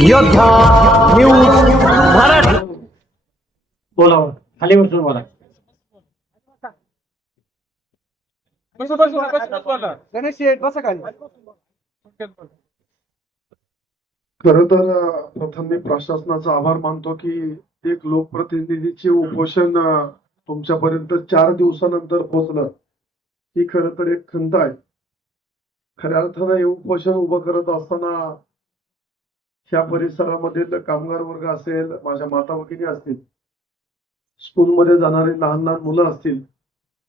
योद्धा न्यूज मराठी. बोला खाली बसून बोला. गणेश शेठ बसा खाली. खर तर प्रथम मी प्रशासनाचा आभार मानतो की एक लोकप्रतिनिधीचे उपोषण तुमच्यापर्यंत 4 दिवसानंतर पोहोचलं. ही खर तर एक खंत आहे. खऱ्या अर्थानं हे उपोषण उभं करत असताना ह्या परिसरामधील कामगार वर्ग असेल, माझ्या माता भगिनी असतील, स्कूलमध्ये जाणारी लहान लहान मुलं असतील,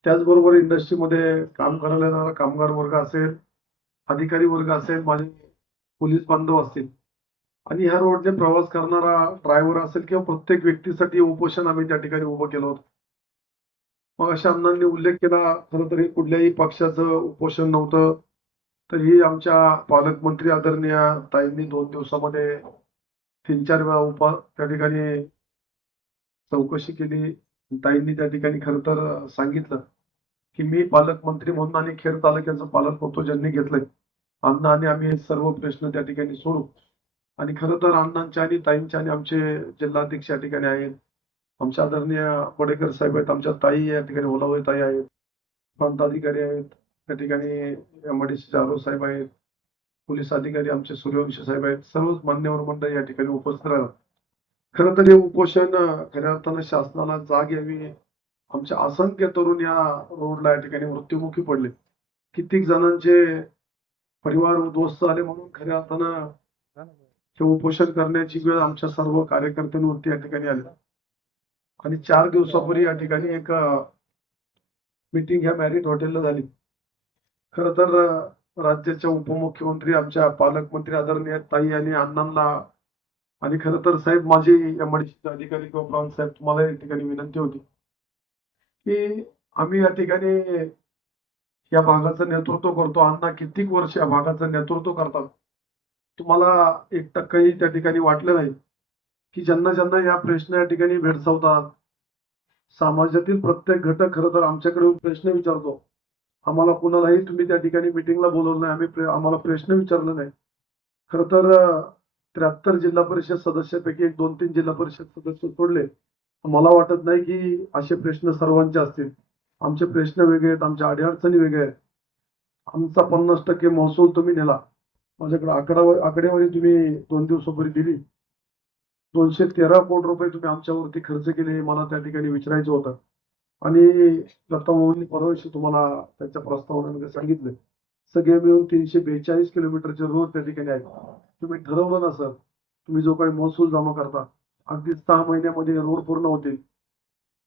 त्याचबरोबर इंडस्ट्रीमध्ये काम करायला येणारा कामगार वर्ग असेल, अधिकारी वर्ग असेल, माझे पोलीस बांधव असतील आणि ह्या रोडने प्रवास करणारा ड्रायव्हर असेल किंवा प्रत्येक व्यक्तीसाठी उपोषण आम्ही त्या ठिकाणी उभं केलं होतं. मग अशा अण्णांनी उल्लेख केला, खरं तर हे कुठल्याही पक्षाचं उपोषण नव्हतं, तर ही आमच्या पालकमंत्री आदरणीय ताईंनी 2 दिवसामध्ये 3-4 वेळा त्या ठिकाणी चौकशी केली. ताईंनी त्या ठिकाणी खरं तर सांगितलं की मी पालकमंत्री म्हणून आणि खेड तालुक्याचं पालकत्व ज्यांनी घेतलंय अण्णा आणि आम्ही हे सर्व प्रश्न त्या ठिकाणी सोडू. आणि खरं तर अण्णांच्या आणि ताईंच्या आणि आमचे जिल्हाध्यक्ष या ठिकाणी आहेत, आमच्या आदरणीय पडेकर साहेब आहेत, आमच्या ताई या ठिकाणी ओलावे ताई आहेत, प्रांत अधिकारी आहेत त्या ठिकाणी, एमआयडीसी आरो साहेब आहेत, पोलीस अधिकारी आमचे सूर्यवंशी साहेब आहेत, सर्वच मान्यवर मंडळी या ठिकाणी उपस्थित राहतात. खरं तर हे उपोषण खऱ्या अर्थानं शासनाला जाग यावी. आमच्या असंख्य तरुण या रोडला या ठिकाणी मृत्युमुखी पडले. कित्येक जणांचे परिवार उद्ध्वस्त झाले म्हणून खऱ्या अर्थानं हे उपोषण करण्याची वेळ आमच्या सर्व कार्यकर्त्यांवरती या ठिकाणी आली. आणि 4 दिवसापूर्वी या ठिकाणी एक मीटिंग ह्या मॅरिट हॉटेलला झाली. खरं तर राज्याच्या उपमुख्यमंत्री आमच्या पालकमंत्री आदरणीय ताई आणि अण्णांना आणि खरं तर साहेब माझे एमआयडीसी अधिकारी किंवा प्रांत साहेब तुम्हाला या ठिकाणी विनंती होती की आम्ही या ठिकाणी या भागाचं नेतृत्व करतो. अण्णा कित्येक वर्ष या भागाचं नेतृत्व करतात. तुम्हाला 1% त्या ठिकाणी वाटलं नाही की ज्यांना ज्यांना या प्रश्न या ठिकाणी भेडसावतात, समाजातील प्रत्येक घटक खरं तर आमच्याकडे येऊन प्रश्न विचारतो. आम्हाला कुणालाही तुम्ही त्या ठिकाणी मिटिंगला बोलवलं नाही, आम्हाला प्रश्न विचारले नाही. खरं तर 73 जिल्हा परिषद सदस्यापैकी 1-2-3 जिल्हा परिषद सदस्य सोडले. मला वाटत नाही की असे प्रश्न सर्वांचे असतील. आमचे प्रश्न वेगळे आहेत, आमच्या अडीअडचणी वेगळ्या आहेत. आमचा 50% महसूल तुम्ही नेला. माझ्याकडे आकडेवारी तुम्ही 2 दिवसापूर्वी दिली. 213 कोटी रुपये तुम्ही आमच्यावरती खर्च केले, मला त्या ठिकाणी विचारायचं होतं. आणि दत्ताभाऊंनी परवाशी तुम्हाला त्यांच्या प्रस्तावनेमध्ये सांगितलं सगळे मिळून 342 किलोमीटरचे रोड त्या ठिकाणी आहेत. तुम्ही ठरवलं ना सर, तुम्ही जो काही महसूल जमा करता अगदी 6 महिन्यामध्ये रोड पूर्ण होतील.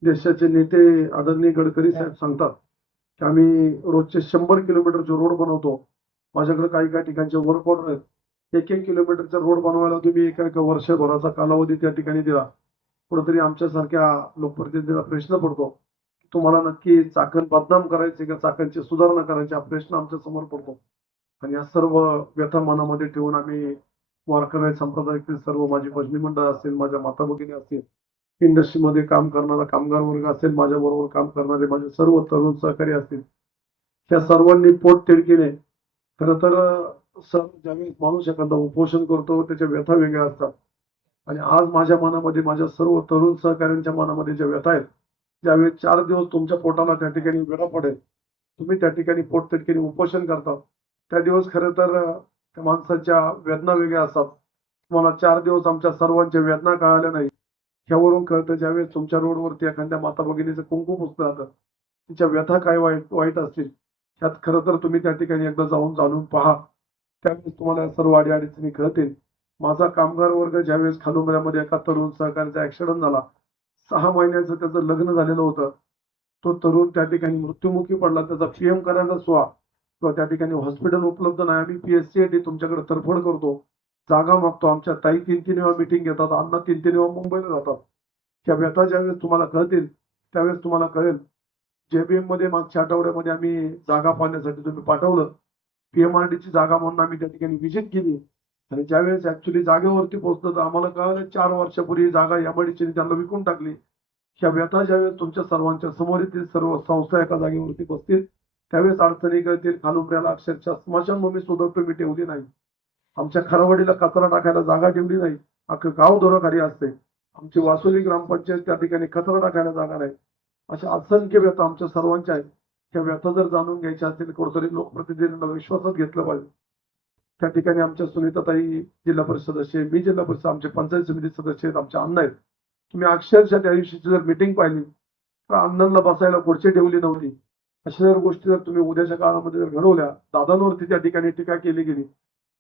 देशाचे नेते आदरणीय गडकरी साहेब सांगतात की आम्ही रोजचे 100 किलोमीटरचे रोड बनवतो. माझ्याकडे काही काही ठिकाणचे वर्क ऑर्डर आहेत. 1-1 किलोमीटरचा रोड बनवायला तुम्ही एका वर्षभराचा कालावधी त्या ठिकाणी दिला. कुठेतरी आमच्यासारख्या लोकप्रतिनिधीला प्रश्न पडतो, तुम्हाला नक्की चाकण बदनाम करायचे का चाकणची सुधारणा करायची, हा प्रश्न आमच्या समोर पडतो. आणि या सर्व व्यथा मनामध्ये ठेवून आम्ही वारकरी संप्रदायातील सर्व माझी भजनी मंडळ असेल, माझ्या माता भगिनी असतील, इंडस्ट्रीमध्ये काम करणारा कामगार वर्ग असेल, माझ्या बरोबर काम करणारे माझे सर्व तरुण सहकारी असतील, त्या सर्वांनी पोटतिडकीने खरं तर सर ज्यावेळेस माणूस एखादा उपोषण करतो त्याच्या व्यथा वेगळ्या असतात. आणि आज माझ्या मनामध्ये माझ्या सर्व तरुण सहकाऱ्यांच्या मनामध्ये ज्या व्यथा आहेत, ज्यावेळेस 4 दिवस तुमच्या पोटाला त्या ठिकाणी वेळा पडेल, तुम्ही त्या ठिकाणी पोटतिडकीने उपोषण करता, त्या दिवस खरं तर त्या माणसाच्या वेदना वेगळ्या असतात. तुम्हाला 4 दिवस आमच्या सर्वांच्या वेदना कळाल्या नाही. ह्यावरून कळतं ज्यावेळेस तुमच्या रोडवरती एखाद्या माता भगिनीचं कुंकू पुसलं जातं, तिच्या व्यथा काय वाईट असतील, त्यात खरं तर तुम्ही त्या ठिकाणी एकदा जाणून पहा. त्यावेळेस तुम्हाला सर्व अडीअडचणी कळतील. माझा कामगार वर्ग ज्यावेळेस खालुंबऱ्यामध्ये एका तरुण सहकार्याचा ऍक्सिडेंट झाला, 6 महिन्याचं त्याचं लग्न झालेलं होतं, तो तरुण त्या ठिकाणी मृत्युमुखी पडला. त्याचा पीएम करायचा सोहळा किंवा त्या ठिकाणी हॉस्पिटल उपलब्ध नाही. आम्ही पीएचसी तुमच्याकडे तडफड करतो, जागा मागतो. आमच्या ताई 3-3 वेळा मिटिंग घेतात, अण्णा 3-3 वेळा मुंबईला जातात. त्या व्यथा ज्यावेळेस तुम्हाला कळतील त्यावेळेस तुम्हाला कळेल. जेबीएम मध्ये मागच्या आठवड्यामध्ये आम्ही जागा पाहण्यासाठी तुम्ही पाठवलं, पीएमआरडीची जागा म्हणून आम्ही त्या ठिकाणी व्हिजिट केली. आणि ज्यावेळेस ऍक्च्युली जागेवरती पोहोचलं तर आम्हाला कळालं 4 वर्षापूर्वी जागा एमआयडीसीने त्यांना विकून टाकली. ह्या व्यथा ज्यावेळेस तुमच्या सर्वांच्या समोर येतील, सर्व संस्था एका जागेवरती बसतील, त्यावेळेस अडचणी कळतील. खालुंबऱ्याला अक्षरशः स्मशानभूमी सुद्धा तुम्ही ठेवली नाही. आमच्या खरावडीला कचरा टाकायला जागा ठेवली नाही, अख्खं गाव दोराखाली असते. आमची वासोली ग्रामपंचायत त्या ठिकाणी कचरा टाकायला जागा नाही. अशा असंख्य व्यथा आमच्या सर्वांच्या आहेत. त्या व्यथा जर जाणून घ्यायच्या असतील कुठेतरी लोकप्रतिनिधींना विश्वासात घेतलं पाहिजे. त्या ठिकाणी आमच्या सुनीताताई जिल्हा परिषद सदस्य, मी जिल्हा परिषद, आमचे पंचायत समिती सदस्य आहेत, आमचे अण्णा आहेत. तुम्ही अक्षरशः त्या दिवशीची जर मिटिंग पाहिली तर अण्णांना बसायला खुर्ची ठेवली नव्हती. अशा जर गोष्टी जर तुम्ही उद्याच्या काळामध्ये जर घडवल्या, दादांवरती त्या ठिकाणी टीका केली गेली.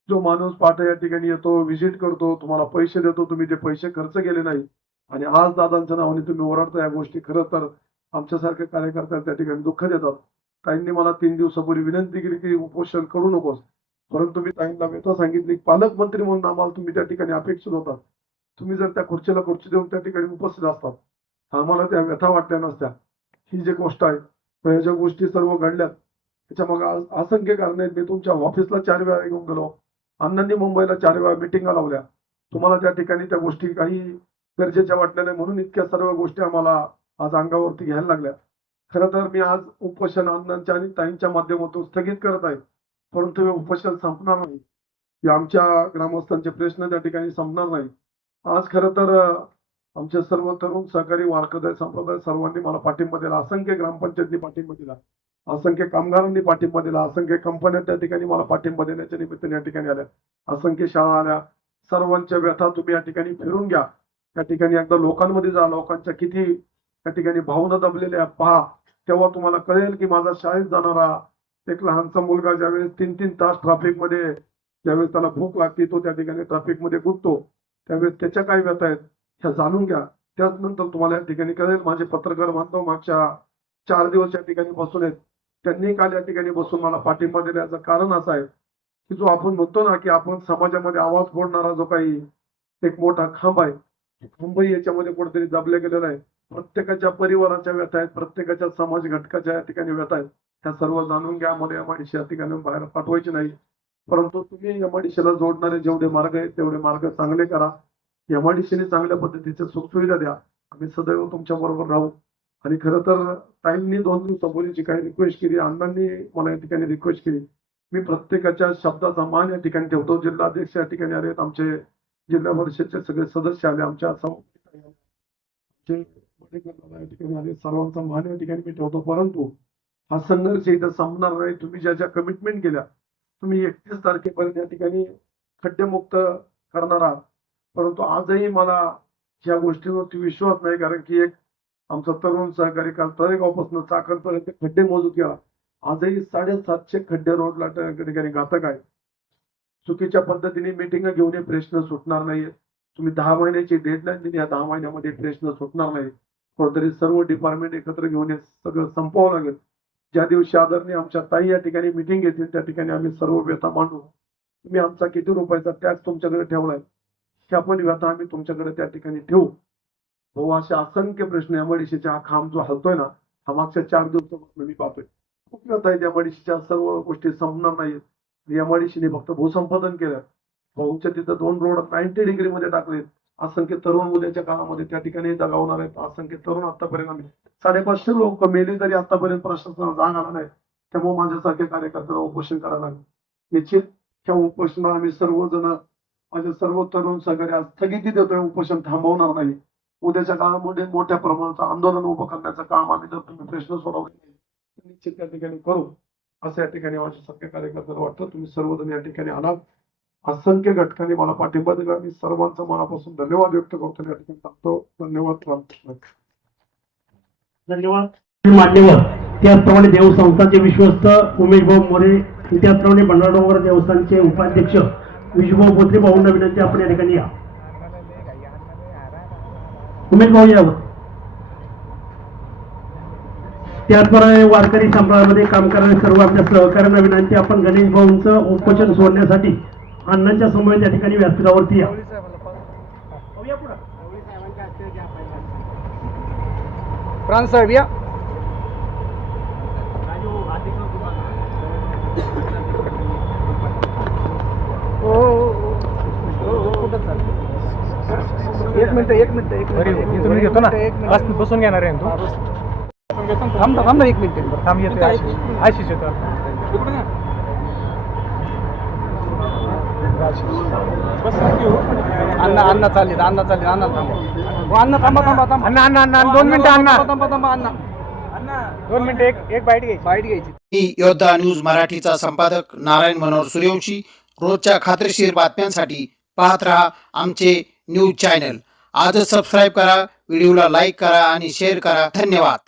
जो माणूस पाठ या ठिकाणी येतो, व्हिजिट करतो, तुम्हाला पैसे देतो, तुम्ही ते पैसे खर्च केले नाही आणि आज दादांच्या नावाने तुम्ही ओरडता, या गोष्टी खरं तर आमच्यासारख्या कार्यकर्त्याला त्या ठिकाणी दुःख देतात. ताईंनी मला 3 दिवसापूर्वी विनंती केली की उपोषण करू नकोस, परंतु मी ताईंना व्यथा सांगितली. पालकमंत्री म्हणून आम्हाला तुम्ही त्या ठिकाणी अपेक्षित होता. तुम्ही जर त्या खुर्चीला खुर्ची देऊन त्या ठिकाणी उपस्थित असतात, आम्हाला त्या व्यथा वाटल्या नसत्या. ही जी गोष्ट आहे, ह्या ज्या गोष्टी सर्व घडल्यात त्याच्या मग असंख्य कारण आहेत. मी तुमच्या ऑफिसला 4 वेळा घेऊन गेलो, अण्णांनी मुंबईला 4 वेळा मिटिंगा लावल्या. तुम्हाला त्या ठिकाणी त्या गोष्टी काही गरजेच्या वाटल्या नाही म्हणून इतक्या सर्व गोष्टी आम्हाला आज अंगावरती घ्यायला लागल्या. खरं तर मी आज उपोषण अण्णांच्या आणि ताईंच्या माध्यमातून स्थगित करत आहे, परंतु हे उपोषण संपणार नाही. हे आमच्या ग्रामस्थांचे प्रश्न त्या ठिकाणी संपणार नाही. आज खरं तर आमचे सर्व तरुण सहकारी वारकरी संप्रदाय सर्वांनी मला पाठिंबा दिला. असंख्य ग्रामपंचायतनी पाठिंबा दिला, असंख्य कामगारांनी पाठिंबा दिला, असंख्य कंपन्या त्या ठिकाणी मला पाठिंबा देण्याच्या निमित्ताने या ठिकाणी आल्या, असंख्य शाळा आल्या. सर्वांच्या व्यथा तुम्ही या ठिकाणी फिरून घ्या. त्या ठिकाणी एकदा लोकांमध्ये जा, लोकांच्या किती त्या ठिकाणी भावना दबलेल्या पहा, तेव्हा तुम्हाला कळेल की माझा शाळेत जाणारा एक लहानसा मुलगा ज्यावेळेस 3-3 तास ट्रॅफिकमध्ये, ज्यावेळेस त्याला भूक लागते, तो त्या ठिकाणी ट्रॅफिकमध्ये गुंततो, त्यावेळेस त्याच्या काय व्यथा आहेत ह्या जाणून घ्या. त्यानंतर तुम्हाला या ठिकाणी कळेल. माझे पत्रकार बांधव मागच्या 4 दिवस या ठिकाणी बसून आहेत, त्यांनी काल या ठिकाणी बसून मला पाठिंबा देण्याचं कारण असं आहे की जो आपण म्हणतो ना की आपण समाजामध्ये आवाज फोडणारा जो काही एक मोठा खांब आहे, खांबही याच्यामध्ये कुठेतरी दाबले गेलेला आहे. प्रत्येकाच्या परिवाराच्या व्यथा आहेत, प्रत्येकाच्या समाज घटकाच्या या ठिकाणी व्यथा आहेत. ह्या सर्व जाणून घ्या. मला एमआयडीसी या ठिकाणी बाहेर पाठवायची नाही, परंतु तुम्ही एमआयडीसीला जोडणारे जेवढे मार्ग आहेत तेवढे मार्ग चांगले करा. एमआयडीसीने चांगल्या पद्धतीच्या सुखसुविधा द्या. आम्ही सदैव तुमच्या बरोबर राहू. आणि खरं तर ताईंनी 2 दिवसापूर्वी जी काही रिक्वेस्ट केली, अण्णांनी मला या ठिकाणी रिक्वेस्ट केली, मी प्रत्येकाच्या शब्दाचा मान या ठिकाणी ठेवतो. जिल्हाध्यक्ष या ठिकाणी आले, आमचे जिल्हा परिषदचे सगळे सदस्य आले, आमच्या या ठिकाणी आले, सर्वांचा मान या ठिकाणी मी ठेवतो. परंतु हा संघर्ष इथं संपणार नाही. तुम्ही ज्या ज्या कमिटमेंट केल्या, तुम्ही 31 तारखेपर्यंत या ठिकाणी खड्डेमुक्त करणार आहात, परंतु आजही मला या गोष्टीवरती विश्वास नाही. कारण की एक आमचा तरुण सहकारी काल तळेगावपासून चाकणपर्यंत खड्डे मोजून गेला. आजही 750 खड्डे रोडला त्या ठिकाणी घातक आहे. चुकीच्या पद्धतीने मिटिंग घेऊन हे प्रश्न सुटणार नाहीये. तुम्ही 10 महिन्याची डेडलाईन दिली, या 10 महिन्यामध्ये प्रश्न सुटणार नाही. कुठेतरी सर्व डिपार्टमेंट एकत्र घेऊन हे सगळं संपवावं लागेल. ज्या दिवशी आदरणीय आमच्या ताई या ठिकाणी मिटिंग घेतील त्या ठिकाणी आम्ही सर्व व्यथा मांडू. तुम्ही आमचा किती रुपयाचा टॅक्स तुमच्याकडे ठेवलाय, की आपण व्यथा आम्ही तुमच्याकडे त्या ठिकाणी ठेवू. हो, असे असंख्य प्रश्न एमआयडीसीचा हा खांब जो हलतोय ना, हा मागच्या 4 दिवसापासून मी पाहतोय. खूप व्यथा आहेत. एमआयडीसीच्या सर्व गोष्टी संपणार नाहीत. एमआयडीसीने फक्त भूसंपादन केलं, भाऊच्या तिथं 2 रोड 90 डिग्रीमध्ये टाकलेत. असंख्य तरुण उद्याच्या काळामध्ये त्या ठिकाणी दगावणार आहेत. असंख्य तरुण आतापर्यंत आम्ही 550 लोक मेले तरी आतापर्यंत प्रशासनाला जाग आला नाही. त्यामुळे माझ्यासारख्या कार्यकर्त्यांना उपोषण करायला लागलं. निश्चित ह्या उपोषणाला आम्ही सर्वजण, माझे सर्व तरुण सहकारी स्थगिती देतोय. उपोषण थांबवणार नाही. उद्याच्या काळामध्ये मोठ्या प्रमाणाचं आंदोलन उभं करण्याचं काम आम्ही, जर तुम्ही प्रश्न सोडवले तर निश्चित त्या ठिकाणी करू, असं या ठिकाणी माझ्यासारख्या कार्यकर्त्यांना वाटतं. तुम्ही सर्वजण या ठिकाणी आलात, असंख्य घटकांनी मला पाठिंबा दिला. मी सर्वांचा मनापासून धन्यवाद व्यक्त करतो. या ठिकाणी सांगतो धन्यवाद. धन्यवाद. मान्यवर त्याचप्रमाणे देवस्थानचे विश्वस्त उमेश भाऊ मोरे, त्याचप्रमाणे भंडारडोंगर देवस्थानचे उपाध्यक्ष विजूभाऊ बोत्रे भाऊंना विनंती, आपण या ठिकाणी या. उमेश भाऊ यावं. त्याचप्रमाणे वारकरी संप्रदायामध्ये काम करणारे सर्व आपल्या सहकाऱ्यांना विनंती, आपण गणेश भाऊंचं उपोषण सोडण्यासाठी अण्णांच्या समोर त्या ठिकाणी व्यासपीठावरती या. प्राण साहेब या. एक मिनिट तुम्ही घेतो ना, बसून घेणार आहे तू. थांब ना 1 मिनिट. थांब येतो आशिष येतो. बसून घेऊ अण्णा चालले अण्णा थांबा हो, अण्णा थांबा अण्णा 2 मिनिटं अण्णा थांबा अण्णा 2 मिनिटं एक बाईट घ्यायची. बाईट घ्यायची. मी योद्धा न्यूज मराठीचा संपादक नारायण मनोहर सूर्यवंशी. रोजच्या खात्रीशीर बातम्यांसाठी पाहत रहा आमचे न्यूज चॅनल. आजच सबस्क्राईब करा, व्हिडिओला लाईक करा आणि शेअर करा. धन्यवाद.